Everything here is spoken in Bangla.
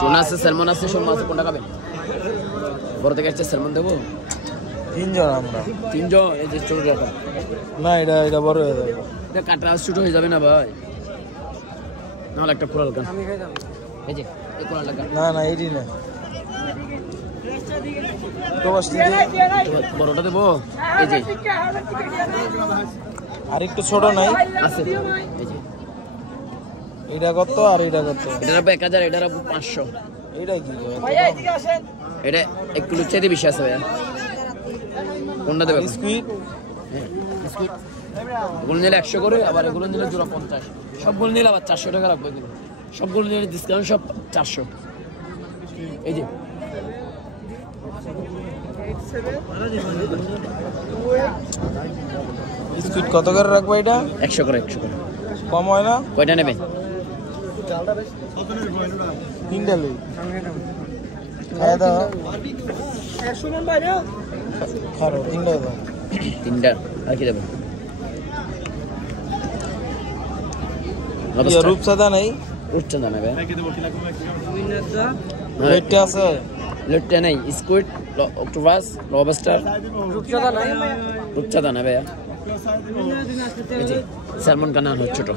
টুনা আছে, স্যালমন আছে, সব মাছ কোনটা খাবেন? বড় থেকে একটা স্যালমন দেবো। তিনজন আমরা। তিনজন? এই যে ছোট টাকা না, এটা বড় হয়ে যাবে। এটা কাটা ছোট হয়ে যাবে না ভাই? নাহলে একটা কোরাল গান। এই যে এই কোরাল টাকা। না এইটি না, বড়টা দেবো। এই যে আর একটু ছোট নাই আছে। এই যে এটা কত আর এটা কত? এটার 1000, এটার 500। এইটা কি? এটা 1 কিলো চাইতে বেশি আছে ভাইয়া। কোনটা দেবে? স্কুইড। হ্যাঁ স্কুইড। এগুলো নিলে 100 করে, আবার এগুলো নিলে জোড়া 50। সবগুলো নিলে আবার 400 টাকা রাখবো। এগুলো সবগুলো নিলে ডিসকাউন্ট সব 400। এই যে স্কুইড কত করে রাখবো? এটা 100 করে। 100 করে কম হয় না? কয়টা নেবে? তিনটা লই। খাওয়া দাওয়া খারো তিনটা দাও। 3টা। আর কি দেবে? রূপসাদা নেই? রূপচাঁদা নেবে। লেটটা আছে? লেটটা নেই। Squid, octopus, lobster. রূপচাঁদা নেবে। স্যালমন কানা ছোট।